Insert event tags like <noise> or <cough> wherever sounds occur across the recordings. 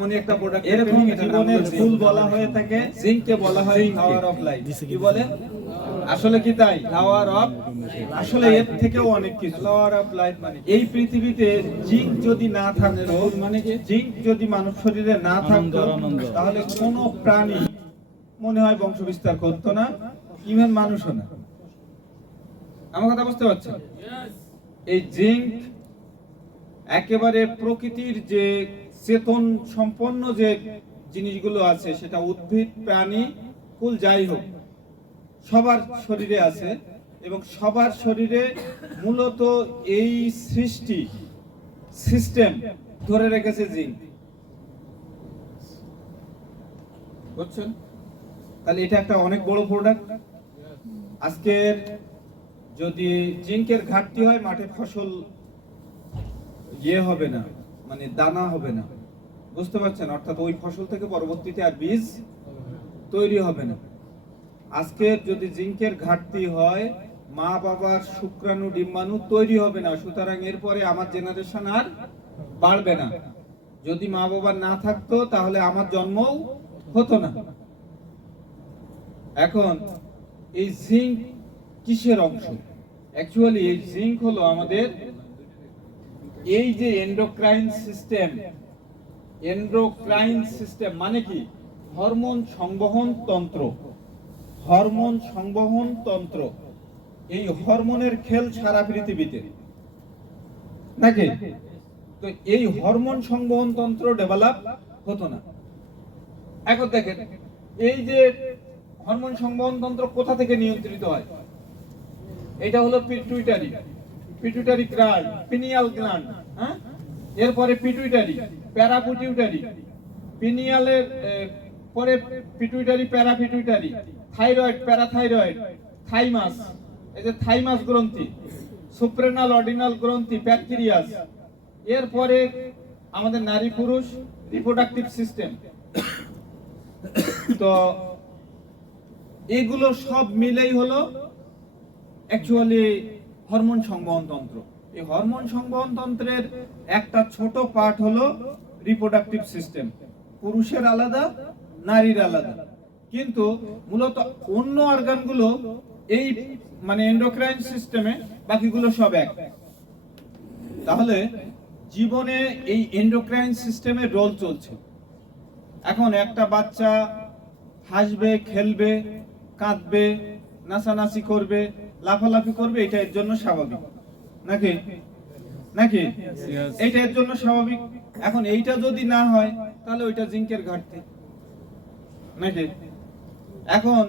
এমনই একটা প্রোডাক্ট এরকম জীবনের ফুল বলা হয়ে থাকে জিঙ্ককে বলা হয় পাওয়ার অফ লাইফ কি বলে? আসলে কি তাই? পাওয়ার অফ আসলে এর থেকেও অনেক কিছু। পাওয়ার অফ লাইফ মানে এই পৃথিবীতে জিঙ্ক যদি না থাকতো মানে কি? জিঙ্ক যদি মানব শরীরে না থাকতো তাহলে কোনো প্রাণী মনে হয় বংশ বিস্তার করতো না ইভেন মানুষও না। আমার কথা বুঝতে পারছেন? এই জিঙ্ক একেবারে প্রকৃতির যে চেতন সম্পন্ন যে জিনিসগুলো আছে, সেটা উদ্ভিদ, প্রাণী কুল যাই হোক, সবার শরীরে আছে এবং সবার শরীরে মূলত এই সৃষ্টি, সিস্টেম ধরে রেখেছে জিঙ্ক বুঝছেন? তাহলে এটা একটা অনেক বড় প্রোডাক্ট আজকের যদি জিঙ্কের ঘাটতি হয়, মাঠে ফসল ইয়ে হবে না। মানে দানা হবে না। বুঝতে পারছেন? অর্থাৎ ওই ফসল থেকে পরবর্তীতে আর বীজ তৈরি হবে না। আজকে যদি জিঙ্কের ঘাটতি হয়, মা বাবার শুক্রাণু, ডিম্বাণু তৈরি হবে না, সুতরাং এরপরে আমার জেনারেশন আর বাড়বে না। যদি মা বাবার না থাকতো, তাহলে আমার জন্মও হতো না। এখন, এই জিঙ্ক কিসের অংশ? অ্যাকচুয়ালি এই জিঙ্ক হলো আমাদের এই যে এন্ডোক্রাইন সিস্টেম এন্ডোক্রাইন সিস্টেম মানে কি? হরমোন সংবহন তন্ত্র। হরমোন সংবহন তন্ত্র। এই হরমোনের খেল সারা পৃথিবীতে। নাকি? তো এই হরমোন সংবহন তন্ত্র ডেভেলপ হতো না। এখন দেখেন, এই যে হরমোন সংবহন তন্ত্র কোথা থেকে নিয়ন্ত্রিত হয়? এটা হলো pituitary pituitary gland pineal gland হ্যাঁ? এরপরে পিটুইটারি প্যারাপিটুইটারি পিনিয়ালের পরে pituitary parapituitary thyroid parathyroid thymus এই যে থাইমাস গ্রন্থি সুপ্রেনাল অর্ডিনাল গ্রন্থি প্যানক্রিয়াস এরপরে আমাদের নারী পুরুষ রিপ্রোডাক্টিভ সিস্টেম তো এগুলো সব মিলেই হলো অ্যাকচুয়ালি হরমোন সংবহন তন্ত্র। এই হরমোন সংবহন তন্ত্রের একটা ছোট পার্ট হলো রিপ্রোডাক্টিভ সিস্টেম পুরুষের আলাদা, নারীর আলাদা। কিন্তু মূলত অন্য অর্গানগুলো এই মানে এন্ডোক্রাইন সিস্টেমে বাকিগুলো সব এক। তাহলে জীবনে এই এন্ডোক্রাইন সিস্টেমের রোল চলছে। এখন একটা বাচ্চা হাসবে, খেলবে, কাঁদবে, নাচানাচি করবে লাফালাফি করবে, এটা এর জন্য স্বাভাবিক। নাকি? নাকি? এইটা এর জন্য স্বাভাবিক। এখন এইটা যদি না হয়, তাহলে ওইটা জিঙ্কের ঘাটতি। নাকি? এখন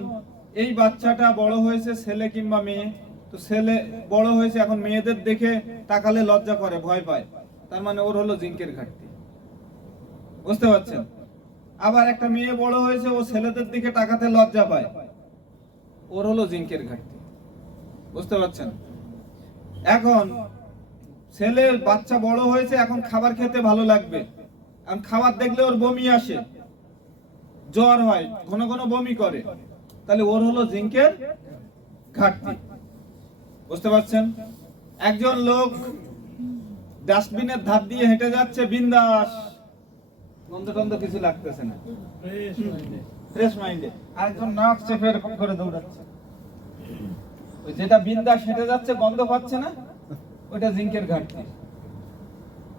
এই বাচ্চাটা বড় হয়েছে ছেলে কিংবা মেয়ে। তো ছেলে বড় হয়েছে, এখন মেয়েদের দেখে তাকালে লজ্জা করে, ভয় পায়। তার মানে ওর হলো জিঙ্কের ঘাটতি। বুঝতে পারছেন? আবার একটা মেয়ে বড় হয়েছে, ও ছেলেদের দিকে তাকাতে লজ্জা পায়। ওর হলো জিঙ্কের ঘাটতি। বুঝতে পারছেন? এখন ছেলের বাচ্চা বড় হয়েছে এখন খাবার খেতে ভালো লাগবে। এখন খাবার দেখলে ওর বমি আসে। জ্বর হয় ঘন ঘন বমি করে। তাহলে ওর হলো জিঙ্কের ঘাটতি। বুঝতে পারছেন? একজন লোক ডাস্টবিনের ধার দিয়ে হেঁটে যাচ্ছে বিন্দাস। গন্ধ টন্ধ কিছু লাগতেছে না। ফ্রেশ মাইন্ডে আরেকজন নাক চেপে এরকম করে দৌড়াচ্ছে। ওই যেটা বিন্দাস হেঁটে যাচ্ছে গন্ধ পাচ্ছে না ওইটা জিঙ্কের ঘাটতি।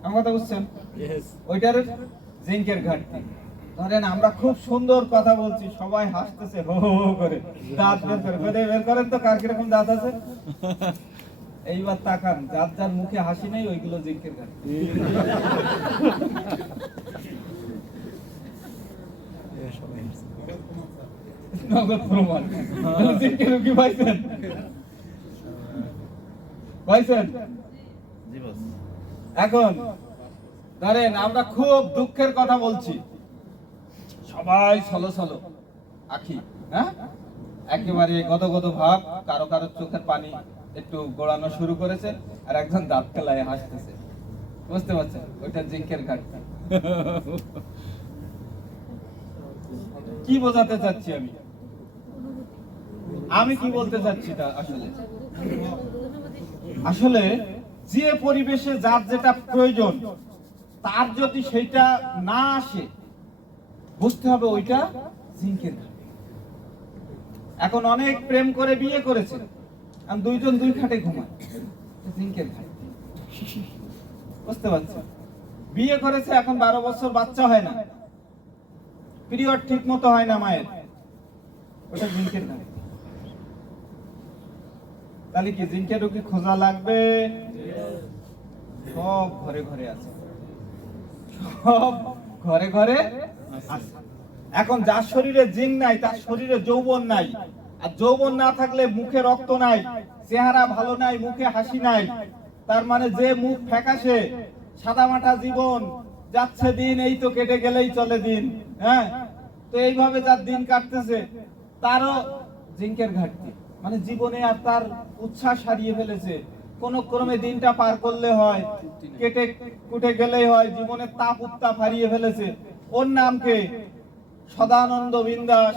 আমার কথা বুঝছেন? ওইটার জিঙ্কের ঘাটতি। ধরেন আমরা খুব সুন্দর কথা বলছি সবাই হাসতেছে হো হো করে। দাঁত বের করে করে বের করেন তো কার কীরকম দাঁত আছে? এইবার তাকান যার যার মুখে হাসি নেই ওইগুলো জিঙ্কের ঘাটতি। <laughs> নগদ প্রমাণ। জিঙ্কের কি পাইছেন পাইছেন এখন ধরেন আমরা খুব দুঃখের কথা বলছি। সবাই ছলো ছলো আখি হ্যাঁ? একেবারে গদ গদ ভাব কারও কারও চোখের পানি একটু গোড়ানো শুরু করেছে আর একজন দাঁত খেলায় হাসতেছে। বুঝতে পারছেন? ওইটা জিঙ্কের ঘাটতি। কি বোঝাতে চাচ্ছি আমি? আমি কি বলতে চাচ্ছি তা আসলে? আসলে যে পরিবেশে যার যেটা প্রয়োজন, তার যদি সেটা না আসে, বুঝতে হবে ওইটা জিঙ্কের এখন অনেক প্রেম করে বিয়ে করেছে দুইজন দুই খাটে ঘুমায় জিঙ্কের বুঝতে পারছি? বিয়ে করেছে, এখন বারো বছর বাচ্চা হয় না। পিরিয়ড ঠিক মতো হয় না মায়ের। ওটা জিঙ্কের ঘাটতি তাহলে কি জিঙ্কের রোগী খোঁজা লাগবে? সব ঘরে ঘরে আছে। সব ঘরে ঘরে এখন যার শরীরে জিঙ্ক নাই, তার শরীরে যৌবন নাই। আর যৌবন না থাকলে মুখে রক্ত নাই, চেহারা ভালো নাই, মুখে হাসি নাই। তার মানে যে মুখ ফ্যাকাশে, সাদা মাটা জীবন, যাচ্ছে দিন, এই তো কেটে গেলেই চলে দিন হ্যাঁ? তো এইভাবে যার দিন কাটতেছে, তারও জিঙ্কের ঘাটতি। মানে জীবনে আর তার উচ্ছ্বাস হারিয়ে ফেলেছে। কোন ক্রমে দিনটা পার করলে হয়, কেটে কুটে গেলেই হয়, জীবনের তাপ উত্তাপ হারিয়ে ফেলেছে। ওর নাম কে? সদানন্দ বিন্দাস।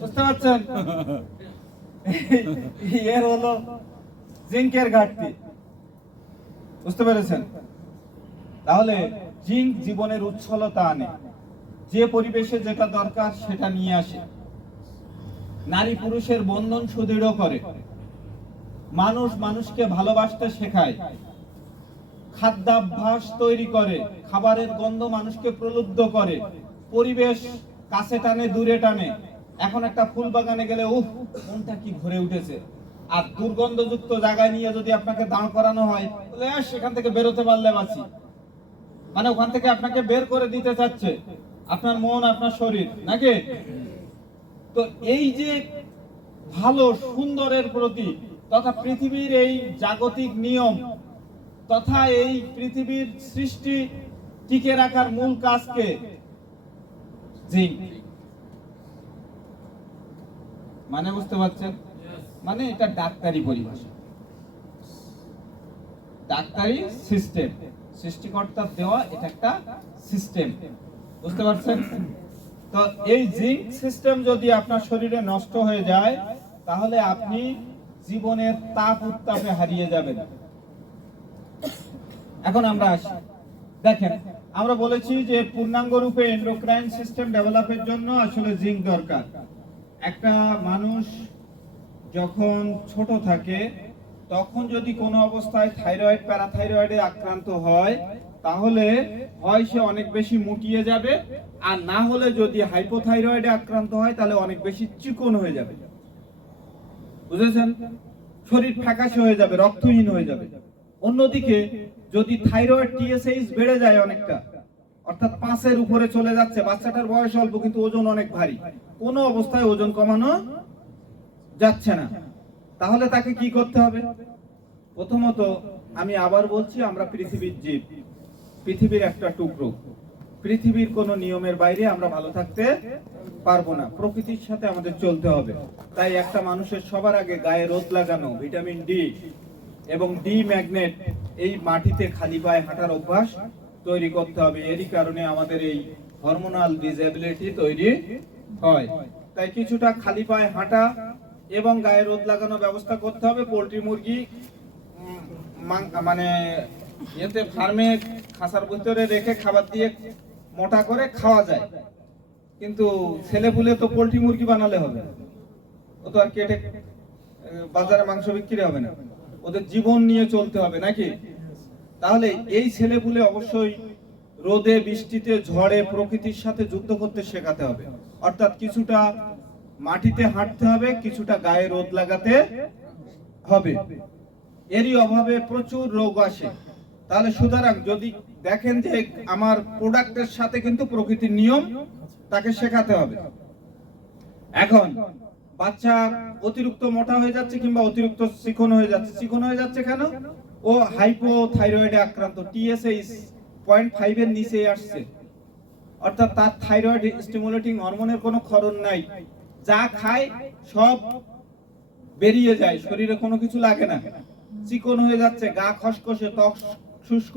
বুঝতে পারছেন? এর হলো জিঙ্কের ঘাটতি। বুঝতে পেরেছেন? তাহলে জিঙ্ক জীবনের উচ্ছলতা আনে। যে পরিবেশে যেটা দরকার সেটা নিয়ে আসে। নারী পুরুষের বন্ধন সুদৃঢ় করে। মানুষ মানুষকে ভালোবাসতে শেখায়। খাদ্যাভ্যাস তৈরি করে। খাবারের গন্ধ মানুষকে প্রলুব্ধ করে। পরিবেশ কাছে টানে, দূরে টানে। এখন একটা ফুল বাগানে গেলে, উফ, মনটা কি ভরে উঠেছে। আর দুর্গন্ধযুক্ত জায়গায় নিয়ে যদি আপনাকে দাঁড় করানো হয় সেখান থেকে বেরোতে পারলে বাঁচি। মানে ওখান থেকে আপনাকে বের করে দিতে চাচ্ছে। আপনার মন, আপনার শরীর, নাকি? তো এই যে ভালো, সুন্দরের প্রতি তথা পৃথিবীর এই জাগতিক নিয়ম তথা এই পৃথিবীর সৃষ্টি টিকে রাখার মূল কাজকে মানে বুঝতে পারছেন? মানে এটা ডাক্তারি পরিভাষা। ডাক্তারি সিস্টেম। সৃষ্টিকর্তার দেওয়া এটা একটা সিস্টেম। বুঝতে পারছেন? তো এই জিঙ্ক সিস্টেম যদি আপনার শরীরে নষ্ট হয়ে যায়, তাহলে আপনি জীবনের তাপ উত্তাপে হারিয়ে যাবেন। এখন আমরা আসি। দেখেন, আমরা বলেছি যে পূর্ণাঙ্গ রূপে এন্ডোক্রাইন সিস্টেম ডেভেলপের জন্য আসলে জিঙ্ক দরকার। একটা মানুষ যখন ছোট থাকে, তখন যদি কোনো অবস্থায় থাইরয়েড প্যারাথাইরয়েডে আক্রান্ত হয় তাহলে হয় সে অনেক বেশি মুটিয়ে যাবে, আর না হলে যদি হাইপোথাইরয়েডে আক্রান্ত হয়, তাহলে অনেক বেশি চিকন হয়ে যাবে। বুঝেছেন? শরীর ফ্যাকাশে হয়ে যাবে, রক্তহীন হয়ে যাবে। অন্যদিকে যদি থাইরয়েড টিএসএইচ বেড়ে যায় অনেকটা, অর্থাৎ পাঁচের উপরে চলে যাচ্ছে, বাচ্চাটার বয়স অল্প, কিন্তু ওজন অনেক ভারী, কোনো অবস্থায় ওজন কমানো যাচ্ছে না। তাহলে তাকে কি করতে হবে? প্রথমত আমি আবার বলছি, আমরা পৃথিবীর জীব। পৃথিবীর একটা টুকরো। পৃথিবীর কোনো নিয়মের বাইরে আমরা ভালো থাকতে পারব না। প্রকৃতির সাথে আমাদের চলতে হবে। তাই একটা মানুষের সবার আগে গায়ে রোদ লাগানো, ভিটামিন ডি এবং ডি ম্যাগনেট এই মাটিতে খালি পায়ে হাঁটার অভ্যাস তৈরি করতে হবে। এরই কারণে আমাদের এই হরমোনাল ডিসএবিলিটি তৈরি হয়। তাই কিছুটা খালি পায়ে হাঁটা এবং গায়ে রোদ লাগানোর ব্যবস্থা করতে হবে। পোলট্রি মুরগি মানে এতে ফার্মে খাসার ভিতরে রেখে খাবার দিয়ে মোটা করে খাওয়া যায়। কিন্তু ছেলে পুলে তো পোলট্রি মুরগি বানালে হবে ও তো আর কেটে বাজারে মাংস বিক্রি হবে না। ওদের জীবন নিয়ে চলতে হবে নাকি? তাহলে এই ছেলে পুলে অবশ্যই রোদে, বৃষ্টিতে, ঝড়ে, প্রকৃতির সাথে যুদ্ধ করতে শেখাতে হবে। অর্থাৎ কিছুটা মাটিতে হাঁটতে হবে, কিছুটা গায়ে রোদ লাগাতে হবে। এরই অভাবে প্রচুর রোগ আসে। তাহলে সুতরাং যদি দেখেন যে আমার প্রোডাক্টের সাথে কিন্তু প্রকৃতির নিয়ম তাকে শেখাতে হবে। এখন বাচ্চা অতিরিক্ত মোটা হয়ে যাচ্ছে কিংবা অতিরিক্ত চিকন হয়ে যাচ্ছে চিকন হয়ে যাচ্ছে কেন? ও হাইপোথাইরয়েডে আক্রান্ত টিএসএইচ পয়েন্ট ফাইভ এর নিচে আসছে। অর্থাৎ তার থাইরয়েড স্টিমুলেটিং হরমোনের কোনো ক্ষরণ নাই। যা খায় সব বেরিয়ে যায়, শরীরে কোনো কিছু লাগে না। চিকন হয়ে যাচ্ছে, গা খসখসে, ত্বক শুষ্ক।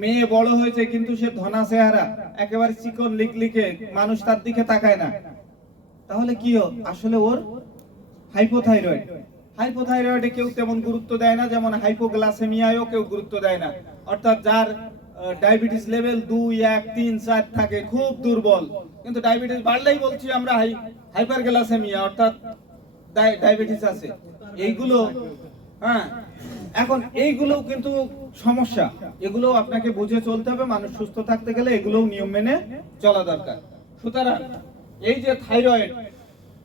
মেয়ে বড় হয়েছে কিন্তু সে ধনা চেহারা, একেবারে চিকন লিক লিখে মানুষ তার দিকে তাকায় না। তাহলে কি? আসলে ওর হাইপোথাইরয়েড হাইপোথাইরয়েডে কেউ তেমন গুরুত্ব দেয় না, যেমন হাইপোগ্লাসেমিয়ায়ও কেউ গুরুত্ব দেয় না। অর্থাৎ যার ডায়াবেটিস লেভেল দুই, এক, তিন, চার থাকে, খুব দুর্বল। কিন্তু ডায়াবেটিস বাড়লেই বলছি আমরা হাই হাইপার গ্লাসেমিয়া অর্থাৎ ডায়াবেটিস আছে। এইগুলো হ্যাঁ এখন এইগুলো কিন্তু সমস্যা। এগুলো আপনাকে বুঝে চলতে হবে, মানুষ সুস্থ থাকতে গেলে এগুলোও নিয়ম মেনে চলা দরকার। সুতরাং এই যে থাইরয়েড,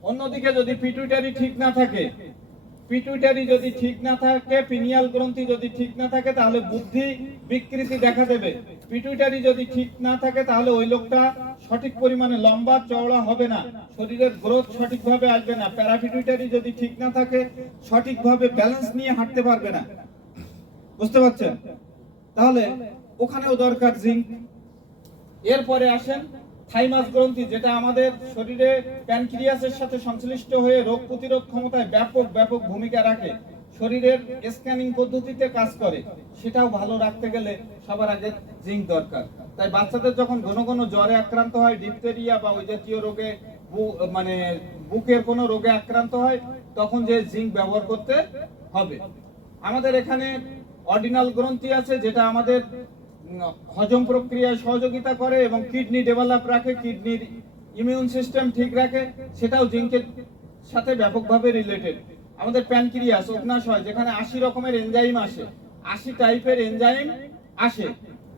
অন্যদিকে যদি পিটুইটারি ঠিক না থাকে পিটুইটারি যদি ঠিক না থাকে পিনিয়াল গ্রন্থি যদি ঠিক না থাকে, তাহলে বুদ্ধি বিকৃতি দেখা দেবে। পিটুইটারি যদি ঠিক না থাকে, তাহলে ওই লোকটা সঠিক পরিমাণে লম্বা চওড়া হবে না। শরীরের গ্রোথ সঠিকভাবে আসবে না। প্যারাপিটুইটারি যদি ঠিক না থাকে, সঠিকভাবে ব্যালেন্স নিয়ে হাঁটতে পারবে না। বুঝতে পারছেন? তাহলে ওখানেও দরকার জিঙ্ক এরপরে আসেন থাইমাস গ্রন্থি, যেটা আমাদের শরীরে প্যানক্রিয়াসের সাথে সংশ্লিষ্ট হয়ে রোগ প্রতিরোধ ক্ষমতায় ব্যাপক ব্যাপক ভূমিকা রাখে। শরীরের স্ক্যানিং পদ্ধতিতে কাজ করে। সেটাও ভালো রাখতে গেলে সবার আগে জিঙ্ক দরকার। তাই বাচ্চাদের যখন ঘন ঘন জ্বরে আক্রান্ত হয় ডিপথেরিয়া বা ওই জাতীয় রোগে মানে বুকের কোনো রোগে আক্রান্ত হয়, তখন যে জিঙ্ক ব্যবহার করতে হবে। আমাদের এখানে অর্ডিনাল গ্রন্থি আছে, যেটা আমাদের হজম প্রক্রিয়ায় সহযোগিতা করে এবং কিডনি ডেভেলপ রাখে, কিডনির ইমিউন সিস্টেম ঠিক রাখে, সেটাও জিঙ্কের সাথে ব্যাপকভাবে রিলেটেড আমাদের প্যানক্রিয়াস অগ্নাশয়, যেখানে আশি রকমের এনজাইম আসে, আশি টাইপের এনজাইম আসে।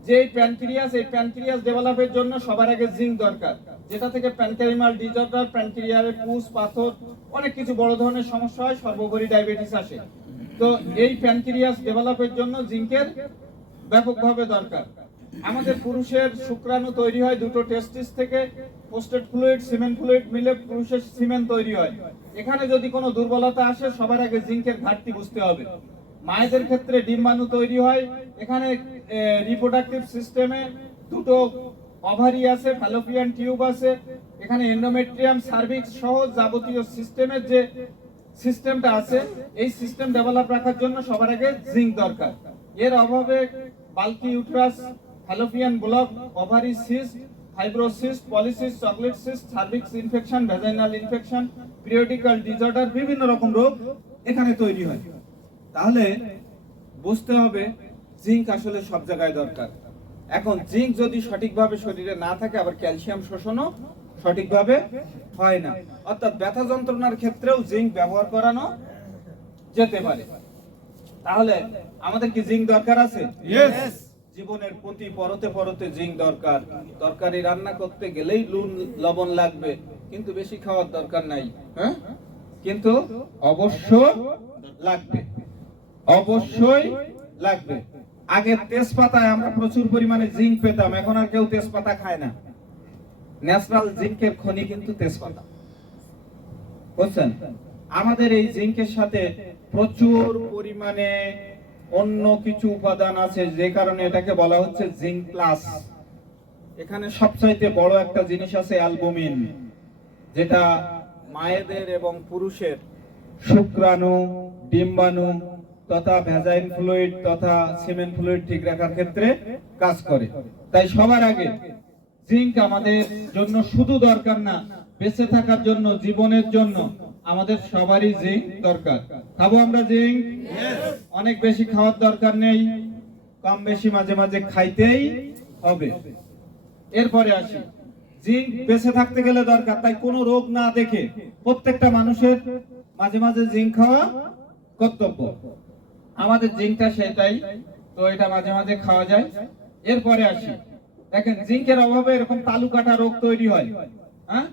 যে প্যানক্রিয়াস এই প্যানক্রিয়াস ডেভেলপের জন্য সবার আগে জিঙ্ক দরকার, যেটা থেকে প্যানক্রিমাল ডিজর্ডার প্যানক্রিয়ারের পুষ, পাথর, অনেক কিছু বড় ধরনের সমস্যা হয়, সর্বোপরি ডায়াবেটিস আসে। তো এই প্যানক্রিয়াস ডেভেলপের জন্য জিঙ্কের ব্যাপকভাবে দরকার। আমাদের পুরুষের শুক্রাণু তৈরি হয় দুটো টেস্টিস থেকে পোস্টেড ফ্লুইড সিমেন্ট ফ্লুইড মিলে পুরুষের সিমেন্ট তৈরি হয়। এখানে যদি কোনো দুর্বলতা আসে, সবার আগে জিঙ্কের ঘাটতি বুঝতে হবে। মায়েদের ক্ষেত্রে ডিম্বাণু তৈরি হয়। এখানে রিপ্রোডাক্টিভ সিস্টেমে দুটো ওভারি আছে ফ্যালোপিয়ান টিউব আছে। এখানে এন্ডোমেট্রিয়াম সার্ভিক্স সহ যাবতীয় সিস্টেমের যে সিস্টেমটা আছে, এই সিস্টেম ডেভেলপ রাখার জন্য সবার আগে জিঙ্ক দরকার। এর অভাবে bulky uterus fallopian block, ovary cyst fibrosis polycyst chocolate cyst cervix infection, vaginal infection, periodical disorder, বিভিন্ন রকম রোগ এখানে তৈরি হয়। তাহলে বুঝতে হবে জিঙ্ক আসলে সব জায়গায় দরকার। এখন জিঙ্ক যদি সঠিকভাবে শরীরে না থাকে, আবার ক্যালসিয়াম শোষণও সঠিকভাবে হয় না। অর্থাৎ ব্যথা যন্ত্রণার ক্ষেত্রেও জিঙ্ক ব্যবহার করানো যেতে পারে। তাহলে আমাদের কি জিঙ্ক দরকার আছে? জীবনের প্রতি পরতে পরতে জিঙ্ক দরকার। তরকারি রান্না করতে গেলেই নুন লবণ লাগবে কিন্তু বেশি খাওয়ার দরকার নাই হ্যাঁ? কিন্তু অবশ্য লাগবে। অবশ্যই লাগবে। আগে তেজপাতায় আমরা প্রচুর পরিমাণে জিঙ্ক পেতাম এখন আর কেউ তেজপাতা খায় না। ন্যাচারাল জিঙ্কের খনি কিন্তু তেজপাতা। বুঝছেন? আমাদের এই জিঙ্কের সাথে প্রচুর পরিমাণে অন্য কিছু উপাদান আছে, যে কারণে এটাকে বলা হচ্ছে জিঙ্ক প্লাস। এখানে সবচাইতে বড় একটা জিনিস আছে অ্যালবুমিন, যেটা মায়েদের এবং পুরুষের শুক্রাণু, ডিম্বাণু তথা ভেজাইন ফ্লুইড তথা সিমেন্ট ফ্লুইড ঠিক রাখার ক্ষেত্রে কাজ করে। তাই সবার আগে জিঙ্ক আমাদের জন্য শুধু দরকার না, বেঁচে থাকার জন্য, জীবনের জন্য আমাদের সবারই জিঙ্ক দরকার। খাব আমরা জিঙ্ক? অনেক বেশি খাওয়ার দরকার নেই কম বেশি মাঝে মাঝে খাইতেই হবে। এরপরে আসি জিঙ্ক বেঁচে থাকতে গেলে দরকার তাই কোনো রোগ না দেখে প্রত্যেকটা মানুষের মাঝে মাঝে জিঙ্ক খাওয়া কর্তব্য। আমাদের জিঙ্কটা সেটাই তো এটা মাঝে মাঝে খাওয়া যায়। এরপরে আসি দেখেন জিঙ্কের অভাবে এরকম তালু কাটা রোগ তৈরি হয়। হ্যাঁ?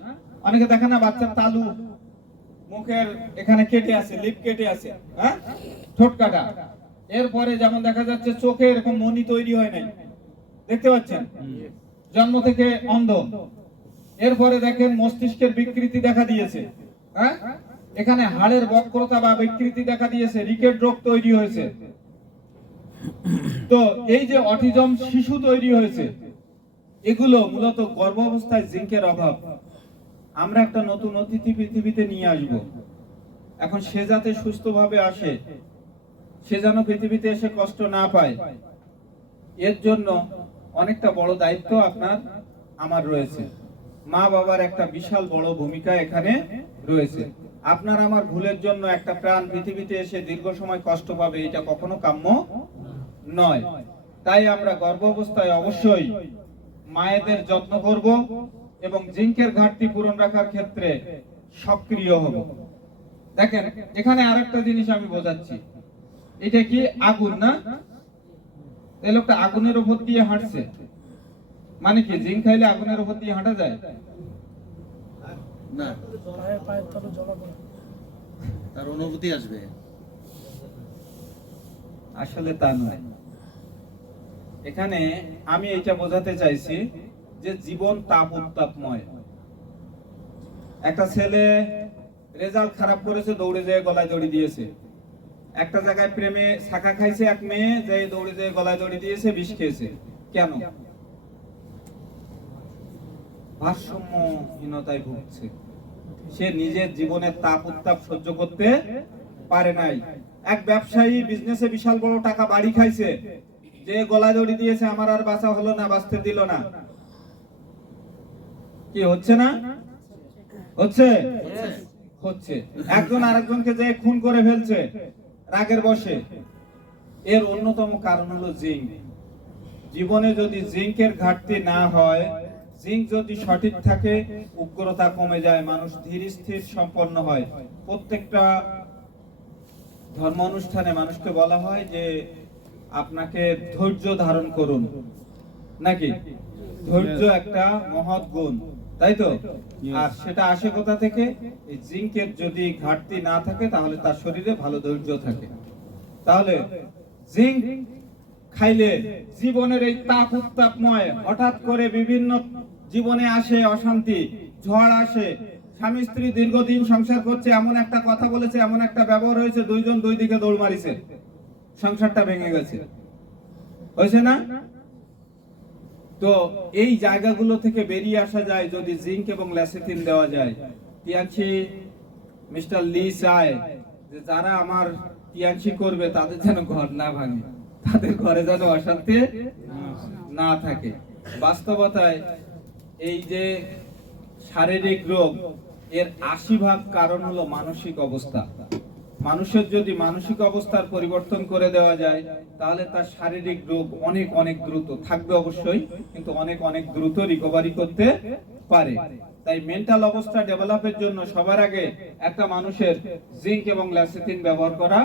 অনেকে দেখেন না বাচ্চার তালু মুখের এখানে কেটে আছে লিপ কেটে আছে হ্যাঁ? ঠোঁট কাটা। এরপরে যেমন দেখা যাচ্ছে চোখে এরকম মনি তৈরি হয় নাই। দেখতে পাচ্ছেন? জন্ম থেকে অন্ধ। এরপরে দেখেন মস্তিষ্কের বিকৃতি দেখা দিয়েছে হ্যাঁ? এখানে হাড়ের বক্রতা বা বিকৃতি দেখা দিয়েছে, রিকেট রোগ তৈরি হয়েছে। তো এই যে অটিজম শিশু তৈরি হয়েছে, এগুলো মূলত গর্ভাবস্থায় জিঙ্কের অভাব। আমরা একটা নতুন অতিথি পৃথিবীতে নিয়ে আসব। এখন সে যাতে সুস্থভাবে আসে, সে যেন পৃথিবীতে এসে কষ্ট না পায়, এর জন্য অনেকটা বড় দায়িত্ব আপনার, আমার রয়েছে। মা বাবার একটা বিশাল বড় ভূমিকা এখানে রয়েছে। আপনার আমার ভুলের জন্য একটা প্রাণ পৃথিবীতে এসে দীর্ঘ সময় কষ্ট পাবে, এটা কখনো কাম্য নয়। তাই আমরা গর্ভ অবস্থায় অবশ্যই মায়েদের যত্ন করব এবং জিঙ্কের ঘাটতি পূরণ রাখার ক্ষেত্রে সক্রিয় হব। দেখেন এখানে আরেকটা জিনিস আমি বোঝাচ্ছি। এটা কি আগুন না? এই লোকটা আগুনের উপর দিয়ে হাঁটছে। মানে কি জিঙ্ক খাইলে আগুনের উপর দিয়ে হাঁটা যায়? না। পায়ে পায়ের তলে জমা করে। তার অনুভূতি আসবে। আসলে তা নয়। এখানে আমি এটা বোঝাতে চাইছি যে জীবন তাপ উত্তাপময় একটা ছেলে রেজাল্ট খারাপ করেছে, দৌড়ে যেয়ে গলায় দড়ি দিয়েছে। একটা জায়গায় প্রেমে শাখা খাইছে এক মেয়ে যে দৌড়ে যেয়ে গলায় দড়ি দিয়েছে, বিষ খেয়েছে। কেন? ভারসাম্যহীনতায় ভুগছে। সে নিজের জীবনের তাপ উত্তাপ সহ্য করতে পারে নাই। এক ব্যবসায়ী বিজনেসে বিশাল বড় টাকা বাড়ি খাইছে, যে গলায় দড়ি দিয়েছে, আমার আর বাঁচা হলো না, বাঁচতে দিল না। কি হচ্ছে না? হচ্ছে? হচ্ছে। একজন আরেকজনকে যে খুন করে ফেলছে রাগের বসে এর অন্যতম কারণ হলো জিঙ্ক। জীবনে যদি জিঙ্কের ঘাটতি না হয় জিঙ্ক যদি সঠিক থাকে উগ্রতা কমে যায় মানুষ ধীর স্থির সম্পন্ন হয়। প্রত্যেকটা ধর্ম অনুষ্ঠানে মানুষকে বলা হয় যে আপনাকে ধৈর্য ধারণ করুন। নাকি? ধৈর্য একটা মহৎ গুণ। তাই তো? আর সেটা আসে কোথা থেকে? এই জিঙ্কের যদি ঘাটতি না থাকে তাহলে তার শরীরে ভালো ধৈর্য থাকে। তাহলে জিঙ্ক খাইলে জীবনের এই তাপ উত্তাপময় হঠাৎ করে বিভিন্ন জীবনে আসে অশান্তি ঝড় আসে স্বামী স্ত্রী দীর্ঘদিন সংসার করছে এমন একটা কথা বলেছে এমন একটা ব্যবহার হয়েছে দুইজন দুই দিকে দৌড় মারিছে। সংসারটা ভেঙে গেছে। হয়েছে না? তো এই জায়গাগুলো থেকে বেরিয়ে আসা যায় যদি জিঙ্ক এবং ল্যাসিথিন দেওয়া যায়। তিয়ানছি মিস্টার লি চায় যে যারা আমার তিয়ানছি করবে, তাদের যেন ঘর না ভাঙে। তাদের ঘরে যেন অশান্তি না থাকে। বাস্তবতায় এই যে শারীরিক রোগ, এর আশি ভাগ কারণ হলো মানসিক অবস্থা। মানুষের যদি মানসিক অবস্থার পরিবর্তন করে দেওয়া যায়, তাহলে তার শারীরিক রোগ অনেক অনেক দ্রুত থাকবে অবশ্যই, কিন্তু অনেক অনেক দ্রুত রিকভারি করতে পারে। তাই মেন্টাল অবস্থা ডেভেলপের জন্য সবার আগে একটা মানুষের জিঙ্ক এবং ল্যাসিথিন ব্যবহার করা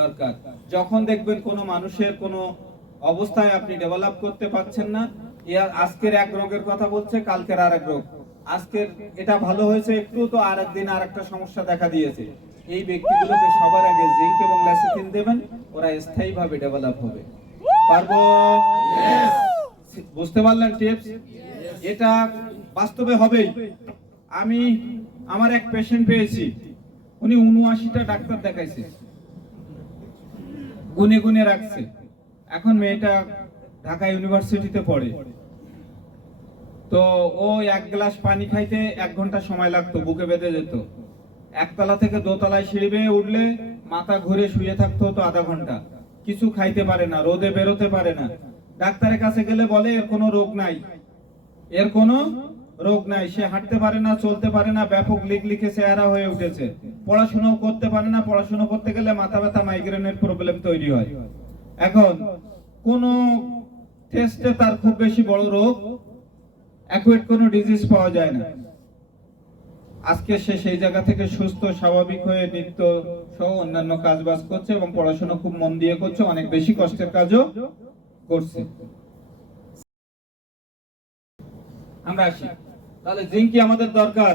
দরকার। যখন দেখবেন কোনো মানুষের কোনো অবস্থায় আপনি ডেভেলপ করতে পারছেন না ইয়ার আজকের এক রোগের কথা বলছে, কালকের আরেক রোগ। আজকের এটা ভালো হয়েছে, একটু তো আরেক দিন আরেকটা সমস্যা দেখা দিয়েছে। এই ব্যক্তিগুলোকে সবার আগে জিঙ্ক এবং ল্যাসিথিন দেবেন ওরা স্থায়ীভাবে ডেভেলপ হবে। পারব? বুঝতে পারলেন টিপস এটা বাস্তবে হবেই। আমি আমার এক পেশেন্ট পেয়েছি উনি উনআশিটা ডাক্তার দেখাইছে। গুনে গুনে রাখছে। এখন মেয়েটা ঢাকা ইউনিভার্সিটিতে পড়ে। তো ও এক গ্লাস পানি খাইতে এক ঘণ্টা সময় লাগতো বুকে বেঁধে যেত। একতলা থেকে দোতলায় সিঁড়ি বেয়ে উঠলে মাথা ঘুরে শুয়ে থাকতো তো আধা ঘণ্টা। কিছু খাইতে পারে না, রোদে বেরোতে পারে না। ডাক্তারের কাছে গেলে বলে, এর কোনো রোগ নাই। এর কোনো রোগ নাই। সে হাঁটতে পারে না, চলতে পারে না, ব্যাপক লিক লিখে চেহারা হয়ে উঠেছে। পড়াশোনাও করতে পারে না, পড়াশোনা করতে গেলে মাথা ব্যথা মাইগ্রেনের প্রবলেম তৈরি হয়। এখন কোন টেস্টে তার খুব বেশি বড় রোগ অ্যাকুয়েট কোনো ডিজিজ পাওয়া যায় না। আজকে সে সেই জায়গা থেকে সুস্থ স্বাভাবিক হয়ে নিত্য সহ অন্যান্য কাজ বাজ করছে এবং পড়াশোনা খুব মন দিয়ে করছে অনেক বেশি কষ্টের কাজও করছে। আমরা আসি। তাহলে জিঙ্ক কি আমাদের দরকার?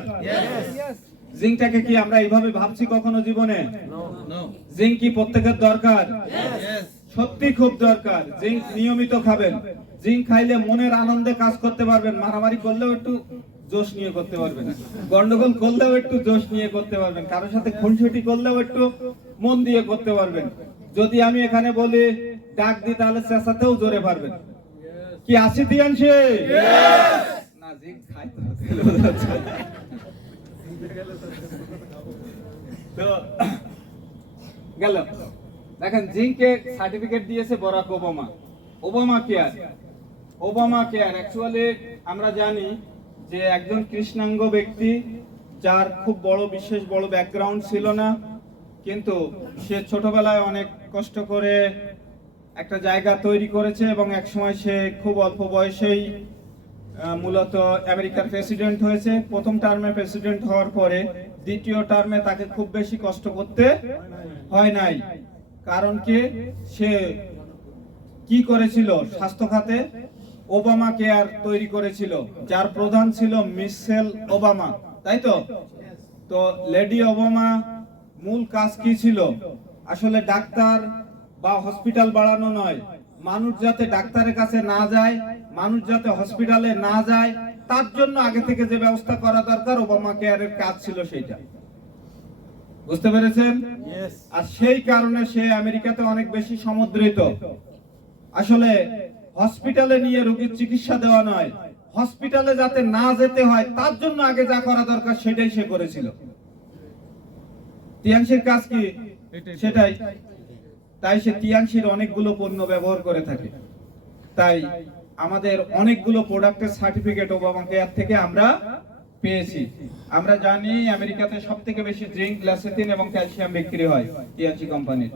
জিঙ্কটাকে কি আমরা এইভাবে ভাবছি কখনো জীবনে? নো জিঙ্ক কি প্রত্যেকের দরকার? সত্যি খুব দরকার। জিঙ্ক নিয়মিত খাবেন। জিঙ্ক খাইলে মনের আনন্দে কাজ করতে পারবেন। মারামারি করলেও একটু জোশ নিয়ে করতে পারবেন গন্ডগোল করলেও একটু জোশ নিয়ে করতে পারবেন। কারোর সাথে খুনসুটি করলেও একটু মন দিয়ে করতে পারবেন। যদি আমি এখানে বলি ডাক দিই তাহলে চেঁচাতেও জোরে পারবেন। কি আসি। তো গেল। দেখেন জিঙ্কে সার্টিফিকেট দিয়েছে Barack Obama. Obama care Obama care actually আমরা জানি যে একজন কৃষ্ণাঙ্গ ব্যক্তি যার খুব বড়, বিশেষ বড় ব্যাকগ্রাউন্ড ছিল না, কিন্তু সে ছোটবেলায় অনেক কষ্ট করে একটা জায়গা তৈরি করেছে এবং একসময় সে খুব অল্প বয়সেই মূলত আমেরিকার প্রেসিডেন্ট হয়েছে। প্রথম টার্মে প্রেসিডেন্ট হওয়ার পরে দ্বিতীয় টার্মে তাকে খুব বেশি কষ্ট করতে হয় নাই। কারণ কি? সে কি করেছিল? স্বাস্থ্য খাতে ওবামা কেয়ার তৈরি করেছিল যার প্রধান ছিল মিশেল ওবামা তাই তো? তো লেডি ওবামা মূল কাজ কি ছিল? আসলে ডাক্তার বা হসপিটাল বাড়ানো নয়। মানুষ যাতে ডাক্তারের কাছে না যায় মানুষ যাতে হসপিটালে না যায় তার জন্য আগে থেকে যে ব্যবস্থা করা দরকার ওবামা কেয়ারের কাজ ছিল সেইটা। বুঝতে পেরেছেন? আর সেই কারণে সে আমেরিকাতে অনেক বেশি সমুদ্রিত। আসলে হসপিটালে নিয়ে রোগীর চিকিৎসা দেওয়া নয়। হসপিটালে যাতে না যেতে হয় তার জন্য আগে যা করা দরকার সেটাই সে করেছিল। তিয়াংশির কাজ কি? সেটাই। তাই সে তিয়াংশির অনেকগুলো পণ্য ব্যবহার করে থাকে। তাই আমাদের অনেকগুলো প্রোডাক্টের সার্টিফিকেট ওবামা কেয়ার থেকে আমরা পেয়েছি। আমরা জানি আমেরিকাতে সব থেকে বেশি জিঙ্ক ল্যাসেটিন এবং ক্যালসিয়াম বিক্রি হয় টিএনসি কোম্পানির